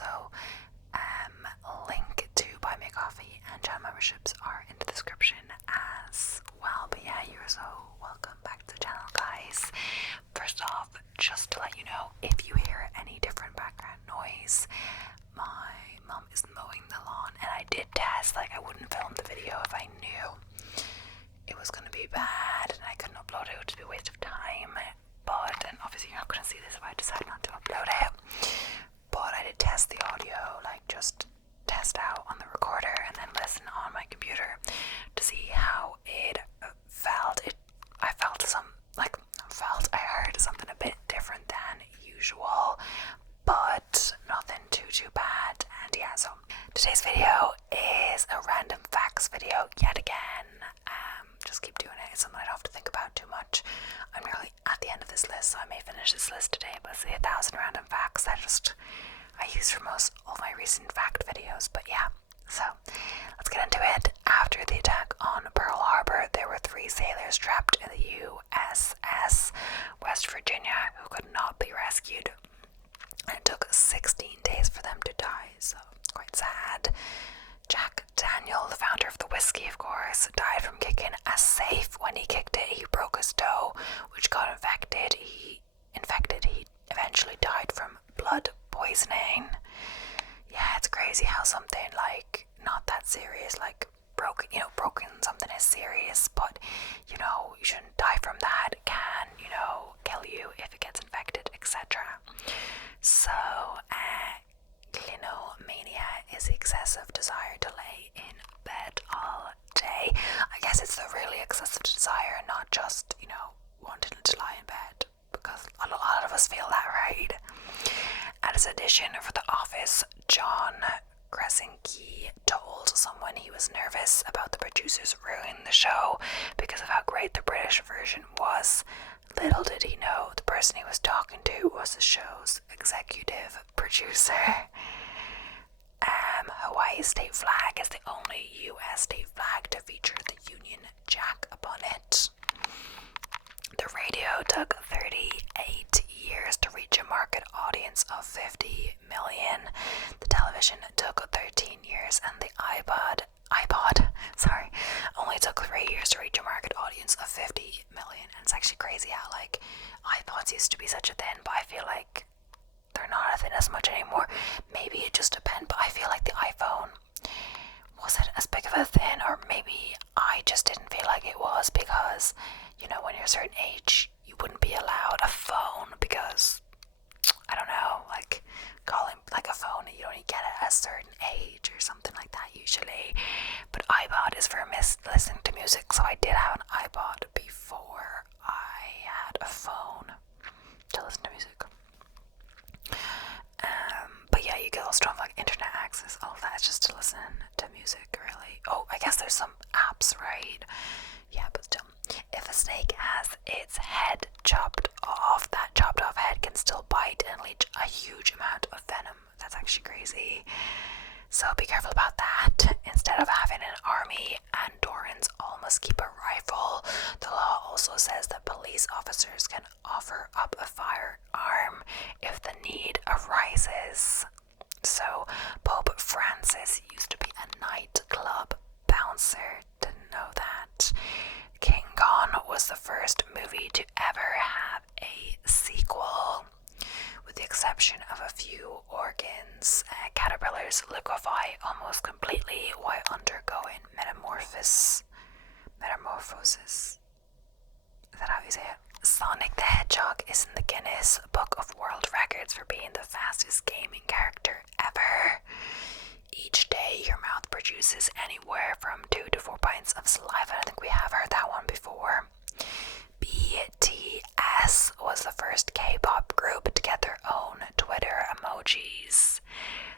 So link to buy me a coffee and channel memberships are in the description as well. But yeah, you're so welcome back to the channel, guys. First off, just to let you know, if you hear any different background noise, my mom is mowing the lawn, and I did test, like, I wouldn't film the video if I knew it was going to be bad and I couldn't upload it. It would just be a waste of time. But, and obviously you're not going to see this if I decide not to upload it, but I did test the audio, like just test out on the recorder and then listen on my computer to see how it felt. I heard something a bit different than usual, but nothing too bad. And yeah, so today's video is a random facts video yet again. Just keep doing it. It's something I don't have to think about too much. I'm nearly at the end of this list, so I may finish this list today, but it's the 1,000 random facts I use for most all my recent fact videos. But yeah, so let's get into it. After the attack on Pearl Harbor, there were 3 sailors trapped in the USS West Virginia who could not be rescued, and it took 16 days for them to die, so quite sad. Jack Daniel, the founder of the whiskey, of course, died from kicking a safe. When he kicked it, he broke his toe, which got infected. He eventually died from blood poisoning. Yeah, it's crazy how something like not that serious, like broken something is serious, but you shouldn't die from that. It can, kill you if it gets infected, etc. So, clinomania is the excessive desire to lay in bed all day. I guess it's the really excessive desire, not just, wanting to lie in bed, because a lot of us feel that, right? At his audition for The Office, John Krasinski told someone he was nervous about the producers ruining the show because of how great the British version was. Little did he know the person he was talking to was the show's executive producer. Hawaii's state flag is the only US state flag to feature the Union Jack upon it. The radio took 38 years to reach a market audience of 50 million. The television took 13 years, and the iPod, only took 3 years to reach a market audience of 50 million. And it's actually crazy how, like, iPods used to be such a thing, but I feel like they're not a thing as much anymore. Maybe it just depends, but I feel like the iPhone wasn't as big of a thing, or maybe I just didn't feel like it was, because when you're a certain age you wouldn't be allowed a phone, because I don't know, like calling like a phone, you only get it at a certain age or something like that usually. But iPod is for listening to music, so I did have an iPod before I had a phone to listen to music. But yeah, you get all strong like internet access, all of that is just to listen to music, really. Oh, I guess there's some apps, right? Yeah, but still. If a snake has its head chopped off, that chopped off head can still bite and leach a huge amount of venom. That's actually crazy. So be careful about that. Instead of having an army, Andorrans all must keep a rifle. The law also says that police officers can offer up a firearm if the need arises. So Pope Francis used to be a nightclub bouncer. Didn't know that. King Kong was the first movie to ever have a sequel. With the exception of a few organs, caterpillars liquefy almost completely while undergoing metamorphosis. Is that how you say it? Sonic the Hedgehog is in the Guinness Book of World Records for being the fastest gaming character ever. Each day, your mouth produces anywhere from 2 to 4 pints of saliva. I think we have heard that one before. BTS was the first K-pop group to get their own Twitter emojis.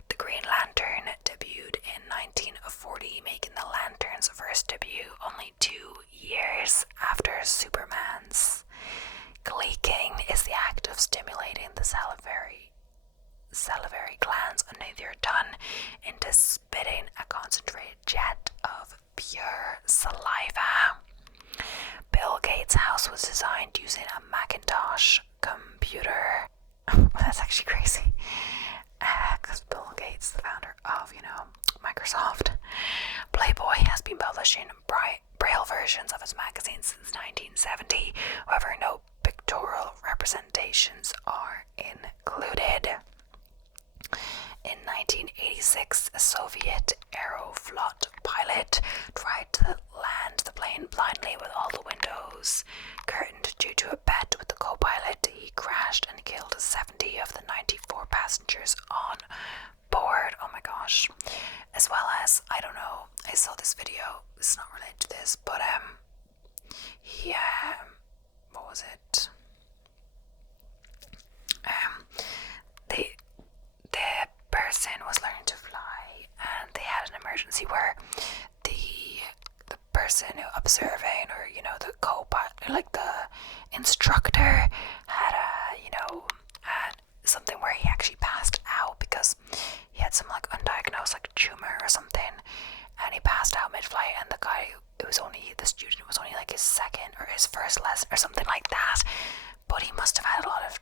The Green Lantern debuted in 1940, making the Lantern's first debut only 2 years after Superman's. Gleeking is the act of stimulating the salivary glands under your tongue into spitting a concentrated jet of pure saliva. Bill Gates' house was designed using a Macintosh computer. That's actually crazy. Because Bill publishing braille versions of his magazine since 1970. However, no pictorial representations are included. In 1986, a Soviet Aeroflot pilot tried to land the plane blindly with all the windows curtained due to a bet with the co-pilot. He crashed and killed 70 of the 94 passengers on board. Oh my gosh. As well as, I don't know, I saw this video, it's not related to this, but what was it? The person was learning to fly, and they had an emergency where the person who observing, or the co-pilot, like the instructor, had had something where he actually passed out because he had some like undiagnosed like tumor or something, and he passed out mid-flight, and the student was only like his second or his first lesson or something like that, but he must have had a lot of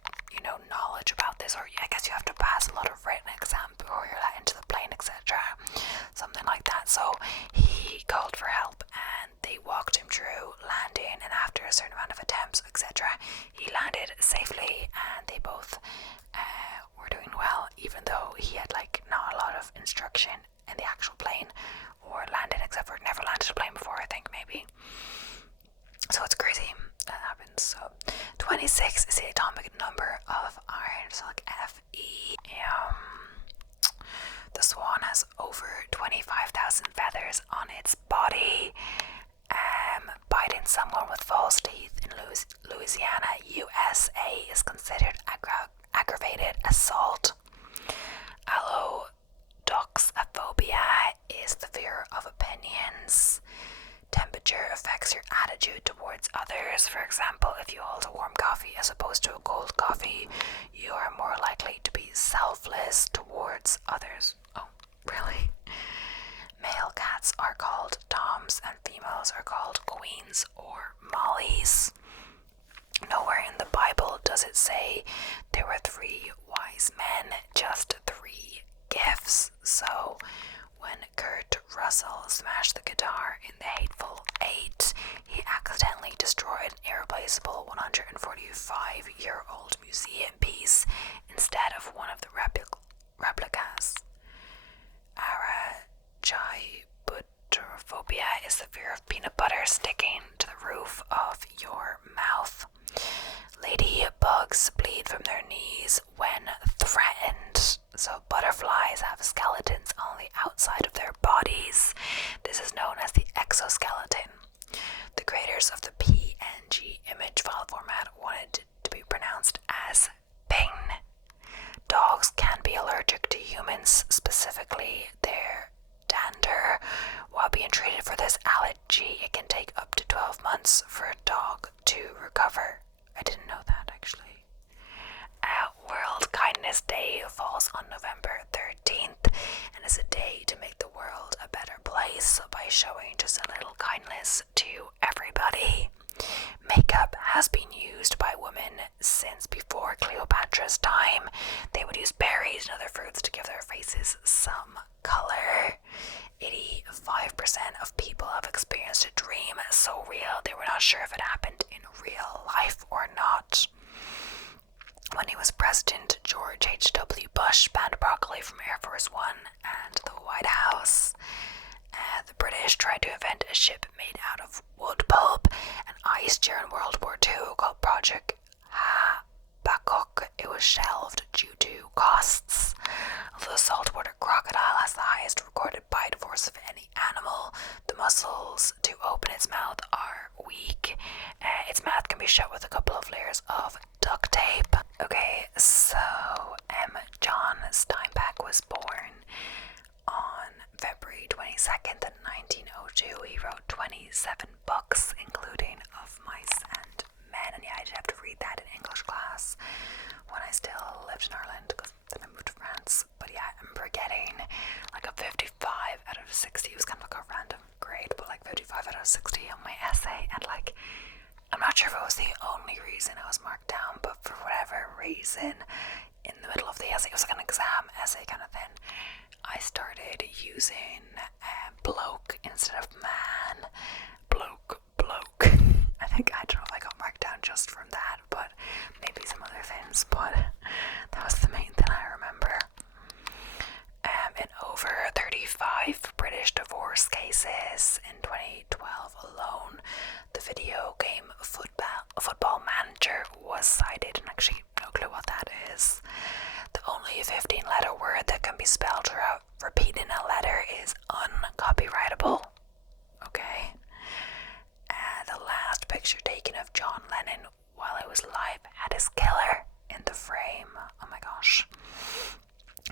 knowledge about this, or I guess you have to pass a lot of written exam before you're let into the plane, etc., something like that. So he called for help, and they walked him through landing, and after a certain amount of attempts, etc., he landed safely, and they both were doing well, even though he had like not a lot of instruction in the actual plane or landing, except for never landed a plane before, I think, maybe. So it's crazy that happens. So 26 is the atomic number of iron, so like Fe. The swan has over 25,000 feathers on its body. Biting someone with false teeth in Louisiana, USA is considered aggravated assault. Allodoxaphobia is the fear of opinions. Temperature affects your attitude towards others. For example, if you hold a warm coffee as opposed to a cold coffee, you are more likely to be selfless towards others. Oh, really? Male cats are called Toms and females are called Queens or Mollies. Nowhere in the Bible does it say there were 3 wise men, just 3 gifts. So when Kurt Russell smashed the guitar in The Hateful Eight, he accidentally destroyed an irreplaceable 145-year-old museum piece instead of one of the replicas. Arachibutyrophobia is the fear of peanut butter sticking to the roof of your mouth. Ladybugs bleed from their knees when threatened. So butterflies have skeletons on the outside of their bodies. This is known as the exoskeleton. The creators of the PNG image file format wanted it to be pronounced as ping. Dogs can be allergic to humans, specifically their dander. While being treated for this allergy, it can take up to 12 months for a dog to recover. I didn't know that, actually. World Kindness Day falls on November 13th and is a day to make the world a better place by showing just a little kindness to everybody. Makeup has been used by women since before Cleopatra's time. They would use berries and other fruits to give their faces some color. 85% of people have experienced a dream so real they were not sure if it happened in real life or not. When he was president, George H.W. Bush banned broccoli from Air Force One and the White House. The British tried to invent a ship made out of wood pulp and ice during World War II called Project Habakkuk. It was shelved due to costs. Although the saltwater crocodile has the highest recorded bite force of any animal, the muscles to open its mouth are weak. Its mouth can be shut with a couple of layers of duct tape. Okay, so John Steinbeck was born on February 22nd, 1902. He wrote 27 books, including Of Mice and Men, and yeah, I did have to read that in English class when I still lived in Ireland, because then I moved to France. But yeah, I remember getting like a 55 out of 60. It was kind of like a random grade, but like 55 out of 60 on my essay, and like, I'm not sure if it was the only reason I was marked down, but for whatever reason, in the middle of the essay, it was like an exam essay kind of thing, I started started using bloke instead of man. Bloke. I think, I don't know if I got marked down just from that, but maybe some other things, but that was the main thing I remember. In over 35 British divorce cases in 2012 alone, the video game Football Manager was cited, and actually no clue what that is. The only 15-letter word that can be spelled without repeating a letter is uncopyrightable. Okay. The last picture taken of John Lennon while he was alive had his killer in the frame. Oh my gosh.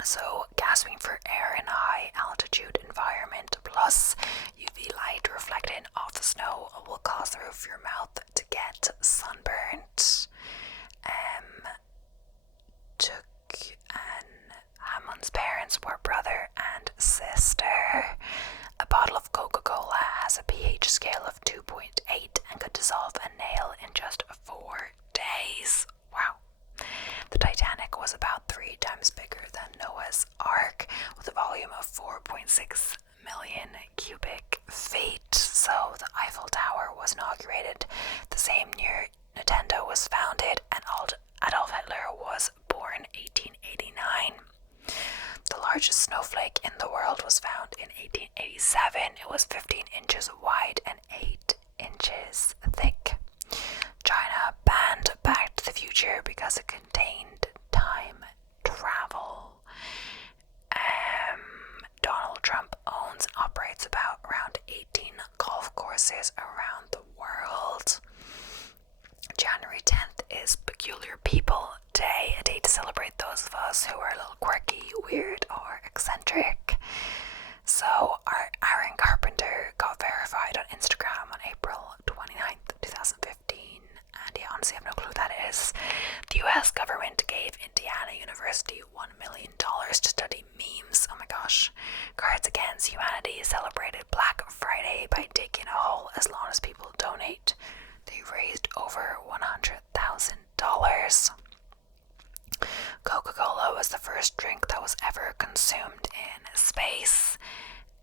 So, gasping for air in a high altitude environment plus UV light reflecting off the snow will cause the roof of your mouth to get sunburnt. Hammond's parents were brother and sister. A bottle of Coca-Cola has a pH scale of 2.8 and could dissolve a nail in just 4 days. Wow. The Titanic was about 3 times bigger than Noah's Ark, with a volume of 4.6 million cubic feet. So the Eiffel Tower was inaugurated the same year Nintendo was founded, and Adolf Hitler was born 1889. The largest snowflake in the world was found in 1887. It was 15 inches wide and 8 inches thick. China banned Back to the Future because it contained time travel. Donald Trump owns and operates around 18 golf courses around the world. January 10th is Peculiar People Day, a day to celebrate those of us who are a little quirky, weird, or eccentric. So, Aaron Carpenter got verified on Instagram on April 29th, 2015. And yeah, honestly, I have no clue who that is. The US government gave Indiana University $1 million to study memes. Oh my gosh. Cards Against Humanity celebrated Black Friday by digging a hole as long as people donate. They raised over $100,000. Coca-Cola was the first drink that was ever consumed in space.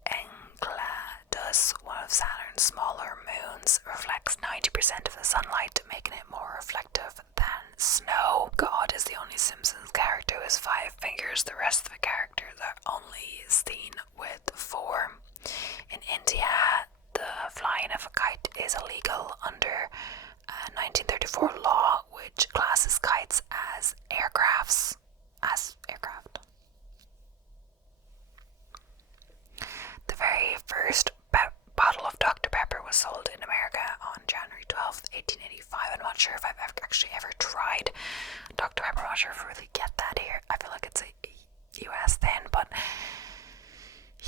Enceladus, one of Saturn's smaller moons, reflects 90% of the sunlight, making it more reflective than snow. God is the only Simpsons character who has 5 fingers. The rest of the characters are only seen with 4. In India, the flying of a kite is illegal under 1934 law, which classes kites as aircraft. The very first bottle of Dr. Pepper was sold in America on January 12th, 1885. I'm not sure if I've actually ever tried Dr. Pepper. I'm not sure if we really get that here. I feel like it's a US thing, but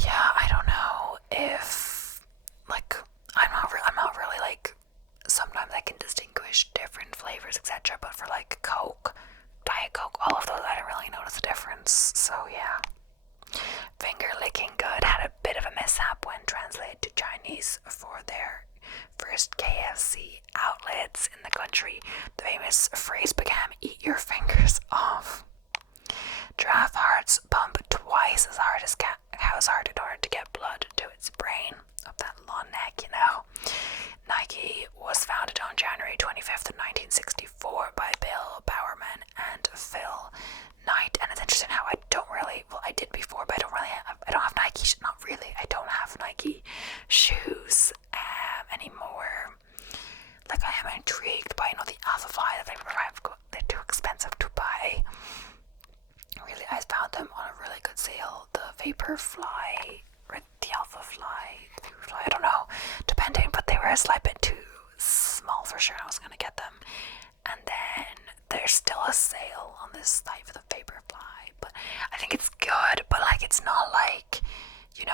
yeah, I don't know if, like, I'm not really like, sometimes I can distinguish different flavors, etc. But for like Coke, Diet Coke, all of those, I don't really notice a difference. So yeah. Finger Licking Good had a bit of a mishap when translated to Chinese for their first KFC outlets in the country. The famous phrase became, "Eat your fingers off." Giraffe hearts pump twice as hard as cow's heart in order to get blood to its brain. Up that long neck, you know. Nike was founded on January 25th, 1964 by Bill Bowerman and Phil Knight. And it's interesting how I did before, but I don't have Nike, not really, I don't have Nike shoes anymore. Like, I am intrigued by, the Alphafly that they're too expensive to buy. Really, I found them on a really good sale. The Vaporfly, or the Alphafly, I don't know, depending, but they were a slight bit too small for sure. I was gonna get them. And then there's still a sale on this site for the Vaporfly, but I think it's good, but like, it's not like,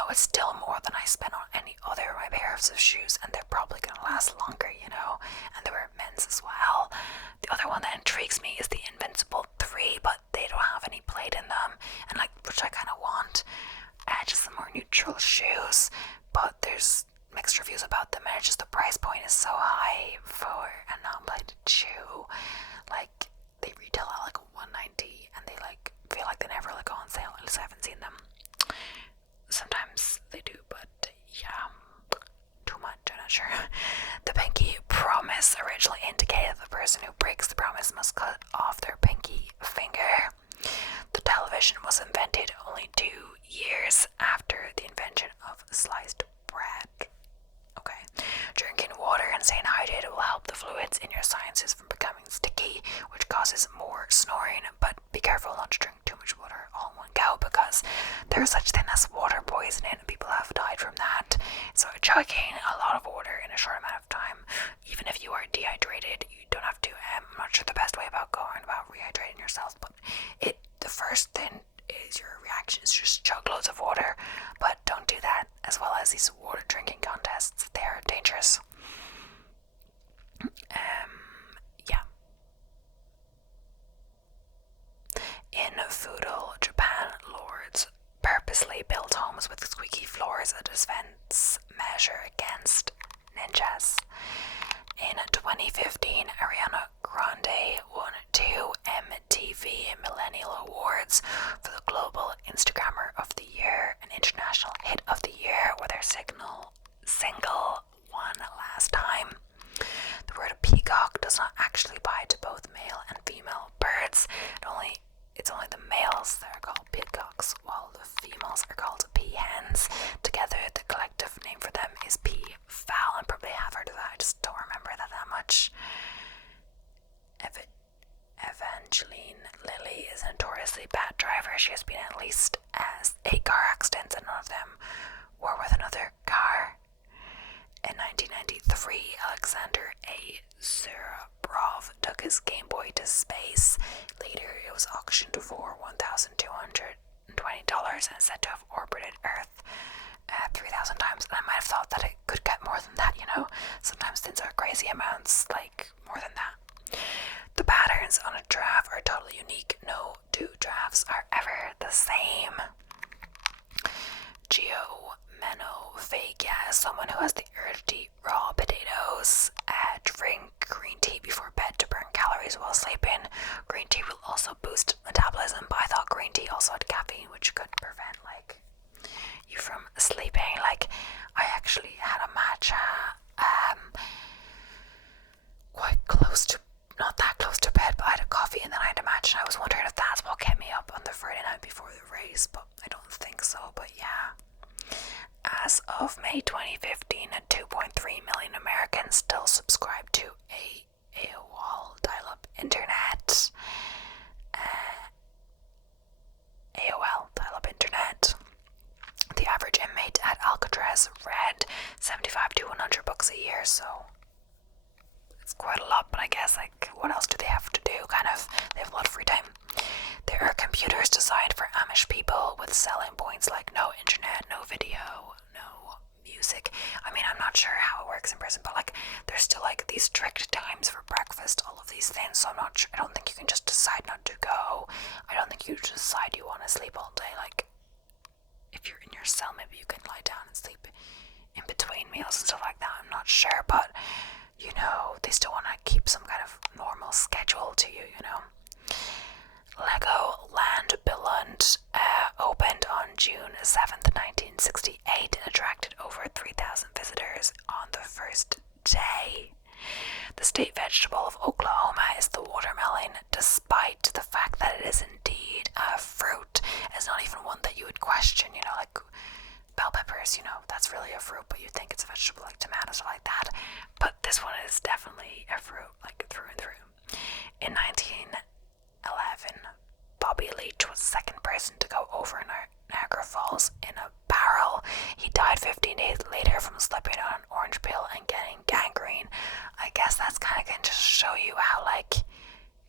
it's still more than I spent on any other of my pairs of shoes, and they're probably gonna last longer, and they were men's as well. The other one that intrigues me is the Invincible 3, but they don't have any plate in them, and which I kind of want. Just some more neutral shoes, but there's mixed reviews about them, and it's just the price point is so high for a non-plated shoe. Like, they retail at like $190, and they feel like they never go on sale. At least I haven't seen them. Sometimes electrolytes in your sinuses from becoming sticky, which causes more snoring. But be careful not to drink too much water all in one go, because there's such thing as water poisoning and people have died from that. So chugging a lot of water in a short amount of time, even if you are dehydrated, you don't have to. I'm not sure the best way about going about rehydrating yourself, but the first thing is your reaction is just chug loads of water, but don't do that, as well as these water drinking contests. They are dangerous. Yeah. In feudal Japan, lords purposely built homes with squeaky floors as a defense measure against ninjas. In 2015, Ariana Grande won 2 MTV Millennial Awards for the Global Instagrammer of the Year and International Hit of the Year, with her single won last time. The word peacock does not actually apply to both male and female birds. It's only the males that are called peacocks, while the females are called peahens. Together, the collective name for them is peafowl. I probably have heard of that, I just don't remember that much. Evangeline Lilly is a notoriously bad driver. She has been in at least 8 car accidents, and none of them were with another car. In 1993, Alexander A. Zurabrov took his Game Boy to space. Later, it was auctioned for $1,220 and is said to have orbited Earth 3,000 times. And I might have thought that it could get more than that, Sometimes things are crazy amounts, like more than that. The patterns on a giraffe are totally unique. No 2 giraffes are ever the same. Geomenophagia is someone who has the urge to eat raw potatoes. Drink green tea before bed to burn calories while sleeping. Green tea will also boost metabolism, but I thought green tea also had caffeine, which could prevent you from sleeping. I actually had a matcha quite close to, not that close to bed, but I had a coffee and then I had a matcha, and I was wondering if that's what kept me up on the Friday night before the race, but I don't think so. But yeah, as of May 2015, 2.3 million Americans still subscribe to AOL dial-up internet. The average inmate at Alcatraz read 75 to 100 books a year, so it's quite a lot. But I guess, what else do they have to do? They have a lot of free time. There are computers designed for Amish people with selling points like no internet, no video, no music. I'm not sure how it works in prison, but there's still these strict times for breakfast, all of these things. So I'm not sure. I don't think you can just decide not to go. I don't think you just decide you want to sleep all day. If you're in your cell, maybe you can lie down and sleep in between meals and stuff like that. I'm not sure, but they still want to keep some kind of normal schedule to you. Lego Land Billund opened on June 7th, 1968 and attracted over 3,000 visitors on the first day. The state vegetable of Oklahoma is the watermelon, despite the fact that it is indeed a fruit. It's not even one that you would question, bell peppers, that's really a fruit, but you think it's a vegetable like tomatoes or like that. But this one is definitely a fruit, through and through. In 1911, Bobby Leach was the second person to go over Niagara Falls in a barrel. He died 15 days later from slipping on an orange peel and getting gangrene. I guess that's kind of going to just show you how,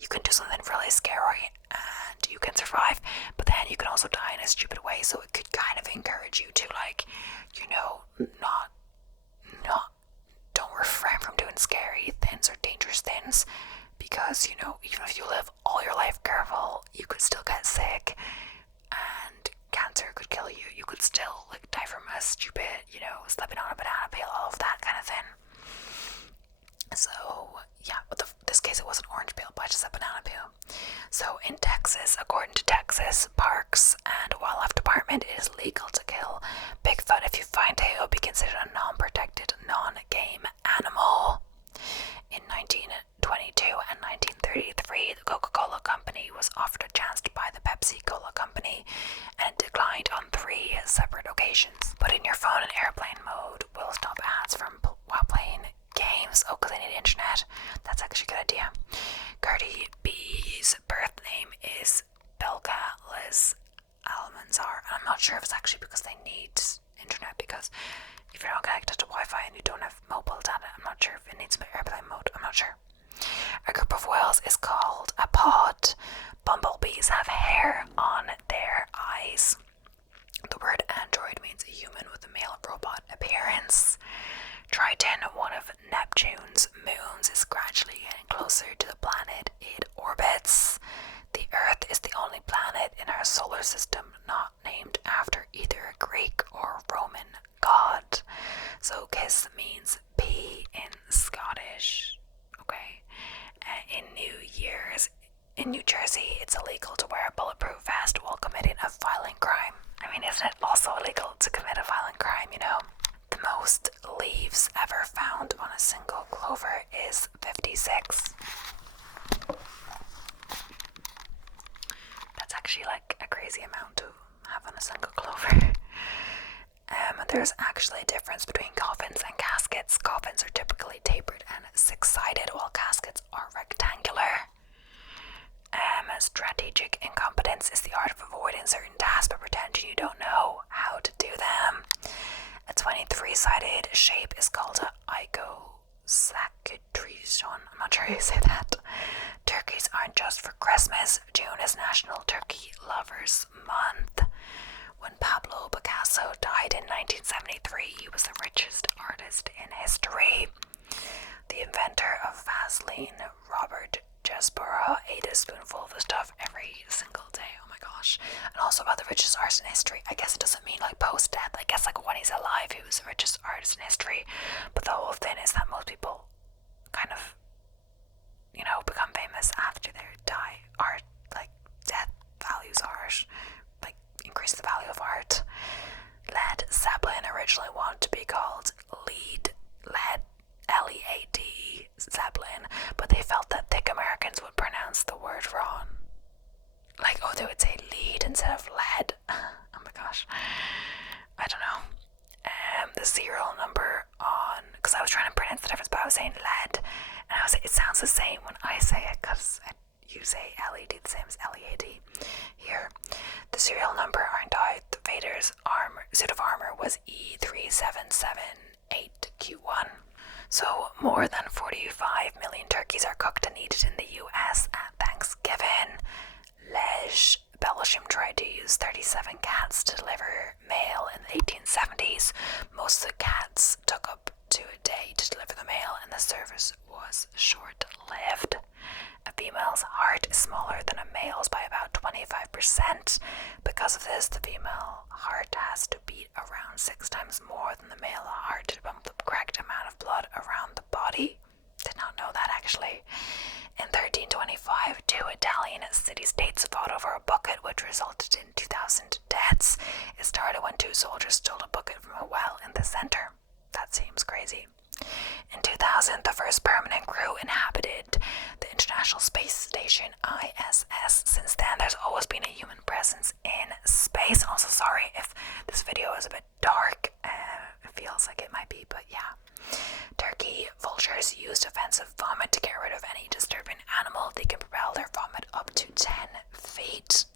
you can do something really scary and you can survive, but then you can also die in a stupid way. So it could kind of encourage you to, don't refrain from doing scary things or dangerous things, because, even if you live all your life careful, you could still get sick and cancer could kill you. You could still, die from a stupid, slipping on a banana peel, all of that kind of thing. So, yeah, but this case it was an orange peel, but just a banana peel. So, in Texas, according to Texas Parks and Wildlife Department, it is legal to kill Bigfoot. If you find it, it will be considered a non-protected, non-game animal. In 1922 and 1933, the Coca-Cola Company was offered a chance by the Pepsi-Cola Company, and it declined on 3 separate occasions. Putting your phone in airplane mode will stop ads while playing games. Oh, because I need internet. That's sure if it's actually because they need internet, because if you're not connected to Wi-Fi and you don't have mobile data, I'm not sure if it needs airplane mode, I'm not sure. A group of whales is called a pod. Bumblebees have hair on their eyes. The word android means a human with a male robot appearance. Triton, one of Neptune's moons, is gradually getting closer to the planet it orbits. The Earth is the only planet in our solar system not named after either a Greek or Roman god. So kiss means pee in Scottish. Okay. In New Jersey, it's illegal to wear a bulletproof vest while committing a violent crime. I mean, isn't it also illegal to commit a violent crime, you know? The most leaves ever found on a single clover is 56. That's actually like a crazy amount to have on a single clover. There's actually a difference between coffins and caskets. Coffins are typically tapered and six-sided, while caskets are rectangular. Strategic incompetence is the art of avoiding certain tasks but pretending you don't know how to do them. A 23-sided shape is called a icosahedron. I'm not sure how you say that. Turkeys aren't just for Christmas. June is National Turkey Lovers Month. When Pablo Picasso died in 1973, he was the richest artist in history. The inventor of Vaseline, Robert Jasborough, ate a spoonful of the stuff every single day. Oh my gosh. And also about the richest artist in history. I guess it doesn't mean like post-death. I guess like when he's alive, he was the richest artist in history. But the whole thing is that most people kind of, you know, become famous after they die. Art, like death values art, like increase the value of art. Led Zeppelin originally wanted to be called Led, L-E-A-D, Zeppelin, but they felt that thick Americans would pronounce the word wrong. Like, oh, they would say lead instead of lead. Oh my gosh. I don't know. The serial number on, because I was trying to pronounce the difference, but I was saying lead, and I was like, it sounds the same when I say it, because you say L-E-D the same as L-E-A-D. Here, the serial number on Darth Vader's suit of armor was E3778Q1. So more than 45 million turkeys are cooked and eaten in the US at Thanksgiving. Lej Belgium tried to use 37 cats to deliver mail in the 1870s. Most of the cats took up to a day to deliver the mail, and the service was short-lived. A female's heart is smaller than a male's by about 25%. Because of this, the female heart has to beat around 6 times more than the male heart to pump the correct amount of blood around the body. Did not know that, actually. In 1325, 2 Italian city-states fought over a bucket, which resulted in 2,000 deaths. It started when 2 soldiers stole a bucket from a well in the center. That seems crazy. In 2000, the first permanent crew inhabited the International Space Station, ISS. Since then, there's always been a human presence in space. Also, sorry if this video is a bit dark. It feels like it might be, but yeah. Turkey vultures use defensive vomit to get rid of any disturbing animal. They can propel their vomit up to 10 feet.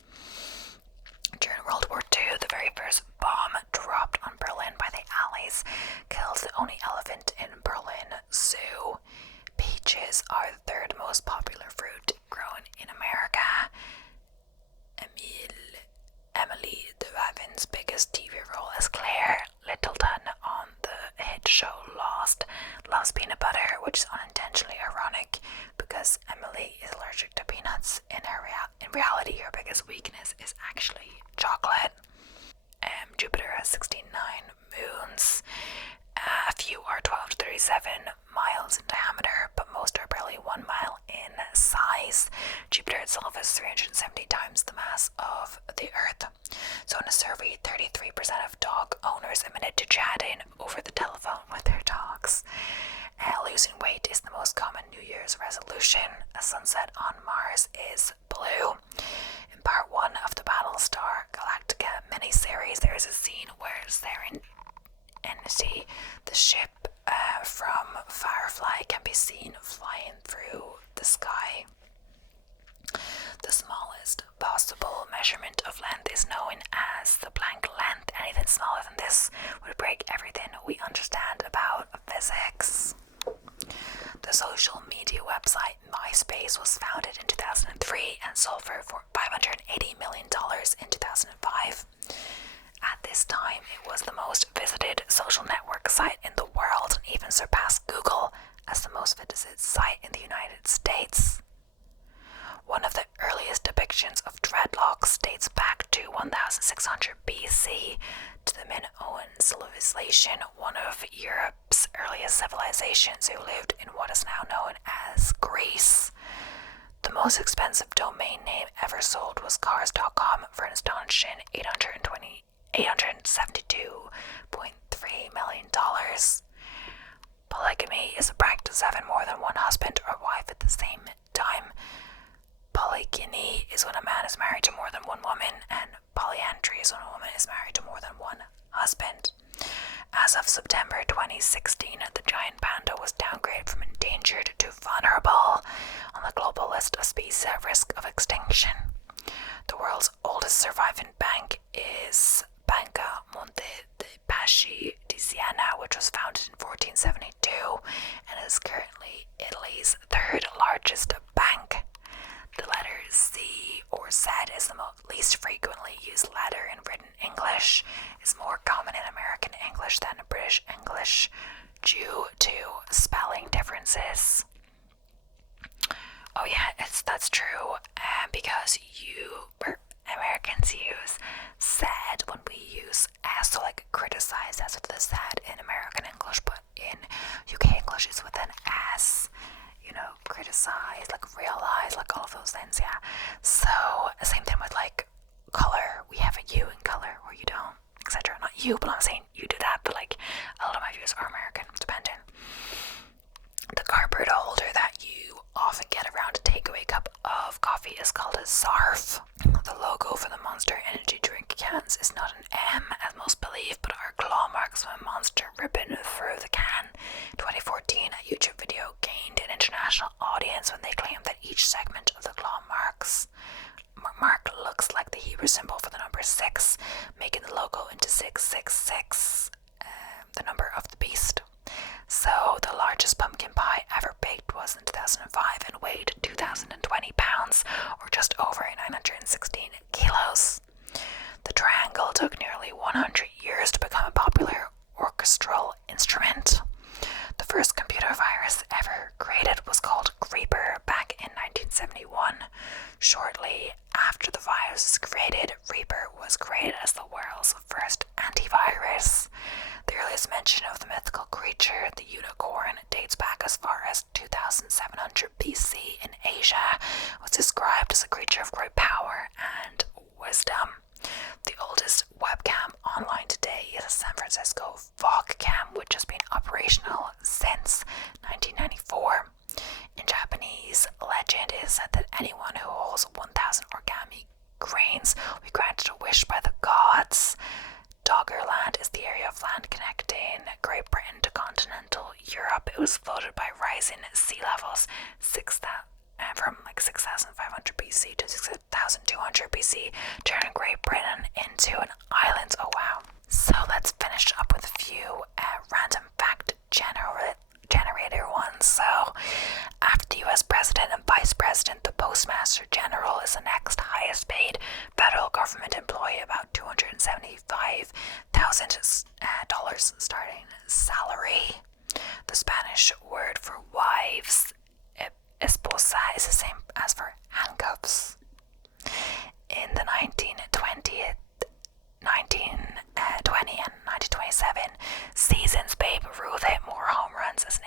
During World War II, the very first bomb dropped on Berlin by the Allies killed the only elephant in Berlin Zoo. Peaches are the 3rd most popular fruit grown in America. Emily DeVavin's biggest TV role as Claire Littleton on the hit show Lost loves peanut butter, which is unintentionally ironic because Emily is allergic to peanuts. In reality, her biggest weakness is actually chocolate. Jupiter has 69 moons. A few are 12 to 37 miles in diameter, but most are barely 1 mile in size. Jupiter itself is 370 times the mass of the Earth. So in a survey, 33% of dog owners admitted to chatting over the telephone with their dogs. Losing weight is the most common New Year's resolution. A sunset on Mars is blue. In part 1 of the Battlestar Galactica miniseries, there is a scene where Serenity, the ship from Firefly, can be seen flying through the sky. The smallest possible measurement of length is known as the Planck length. Anything smaller than this would break everything we understand about physics. The social media website MySpace was founded in 2003 and sold for $580 million in 2005. At this time, it was the most visited social network site in the world and even surpassed Google as the most visited site in the United States. One of the earliest depictions of dreadlocks dates back to 1600 BC to the Minoan civilization, one of Europe's earliest civilizations who lived in what is now known as Greece. The most expensive domain name ever sold was cars.com for an astonishing $872.3 million. Polygamy is a practice of having more than one husband or wife at the same time. Polygyny is when a man is married to more than one woman, and polyandry is when a woman is married to more than one husband. As of September 2016, the giant panda was downgraded from endangered to vulnerable on the global list of species at risk of extinction. The world's oldest surviving bank is Banca Monte dei Paschi di Siena, which was founded in 1472 and is currently Italy's third largest bank. The letter Z or Z is the least frequently used letter in written English. It's more common in American English than in British English due to spelling differences. Oh yeah, that's true. Because Americans use said when we use S, so like criticize, that's what the said in American English, but in UK English it's with an S. Criticize, like realize, like all of those things, yeah. So, same thing with like color. We have a U in color, or you don't, etc. Not you, but I'm saying you do that, but like a lot of my viewers are American, depending. The cardboard holder that you often get around a takeaway cup of coffee is called a zarf. The logo for the Monster energy drink cans is not an M, as most believe, but are claw marks from a monster ribbon through the can. 2014, a YouTube video gained an international audience when they claimed that each segment of the claw mark looks like the Hebrew symbol for the number 6, making the logo into 666, the number of the beast. So the largest pumpkin pie ever baked was in 2005 and weighed 2,020 pounds, or just over 916 kilos. The triangle took nearly 100 years to become a popular orchestral instrument. The first computer virus ever created was called Creeper back in 1971. Shortly after the virus was created, Reaper was created as the world's first antivirus. The earliest mention of the mythical creature, the unicorn, dates back as far as 2700 BC in Asia. It was described as a creature of great power and wisdom. The oldest webcam online today is a San Francisco fog cam, which has been operational since 1994. In Japanese, legend is said that anyone who holds 1,000 origami grains will be granted a wish by the gods. Doggerland is the area of land connecting Great Britain to continental Europe. It was floated by rising sea levels from 6,500 BC to 6,200 BC, turning Great Britain into an island. Oh wow. So let's finish up with a few random fact generator ones. So after the US President and Vice President, the Postmaster General is the next highest paid federal government employee, about $275,000 starting salary. The Spanish word for wives, esposa, is the same as for handcuffs. In the 1920 and 1927 seasons, Babe Ruth hit more home runs as an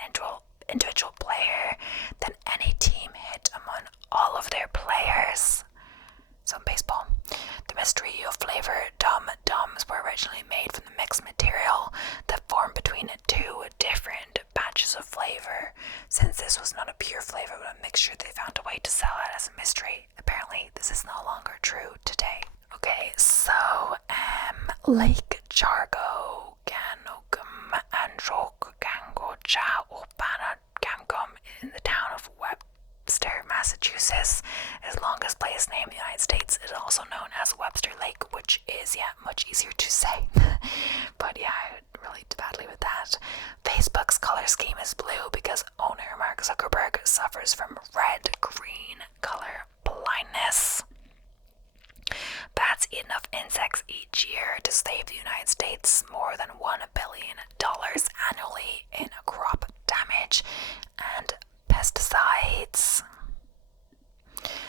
individual player than any team hit among all of their players. So in baseball, the mystery of flavor Dum-Dums were originally made from the mixed material that formed between two different batches of flavor. Since this was not a pure flavor but a mixture, they found a way to sell it as a mystery. Apparently, this is no longer true today. Okay, so Lake Chargo, Ganogum, Androk, Gango, Cha, Opana, Gamgum in the town of Webster, Massachusetts Massachusetts. Its longest place name in the United States is also known as Webster Lake, which is, much easier to say. But I relate badly with that. Facebook's color scheme is blue because owner Mark Zuckerberg suffers from red-green color blindness. Bats eat enough insects each year to save the United States more than $1 billion annually in crop damage and pesticides.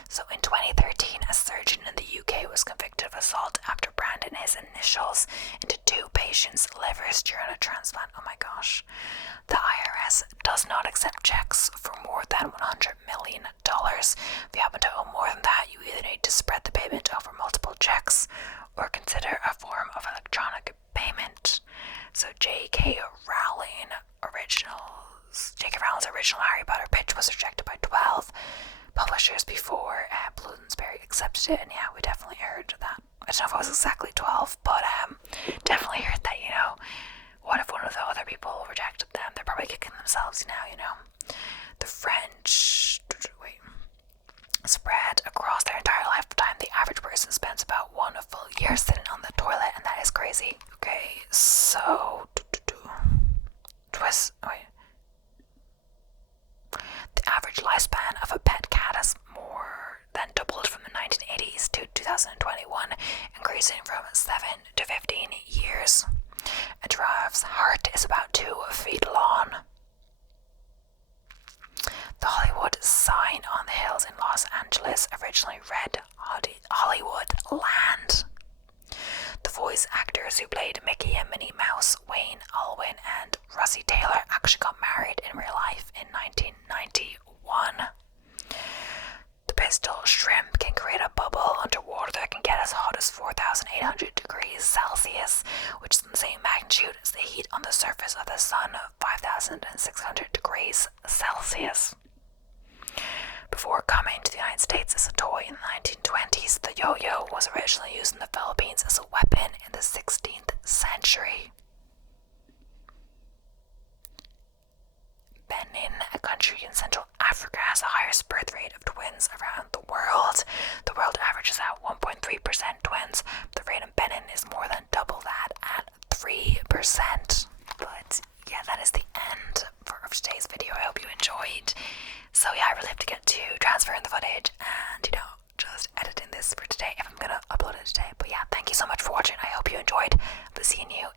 So in 2013, a surgeon in the UK was convicted of assault after branding his initials into two patients' livers during a transplant. Oh my gosh. The IRS does not accept checks for more than $100 million. If you happen to owe more than that, you either need to spread the payment over multiple checks or consider a form of electronic payment. So J.K. Rowling's original Harry Potter pitch was rejected by 12 publishers before Bloomsbury accepted it, and we definitely heard that. I don't know if it was exactly 12, but definitely heard that, what if one of the other people rejected them? They're probably kicking themselves now. The French spread across their entire lifetime. The average person spends about 1 full year sitting on the toilet, and that is crazy. Okay, so the average lifespan of a pet cat has more than doubled from the 1980s to 2021, increasing from 7 to 15 years. A giraffe's heart is about 2 feet long. The Hollywood sign on the hills in Los Angeles originally read Hollywood Land. The voice actors who played Mickey and Minnie Mouse, Wayne Allwyn and Russie Taylor, actually got married in real life in 1991. The pistol shrimp can create a bubble underwater that can get as hot as 4,800 degrees Celsius, which is the same magnitude as the heat on the surface of the sun, 5,600 degrees Celsius. Before coming to the United States as a toy in the 1920s, the yo-yo was originally used in the Philippines as a weapon in the 16th century. Benin, a country in Central Africa, has the highest birth rate of twins around the world. The world average is at 1.3% twins. The rate in Benin is more than double that at 3%. But that is the end of today's video. I hope you enjoyed. So I really have to get to transferring the footage and, just editing this for today if I'm going to upload it today. But thank you so much for watching. I hope you enjoyed. I'll be seeing you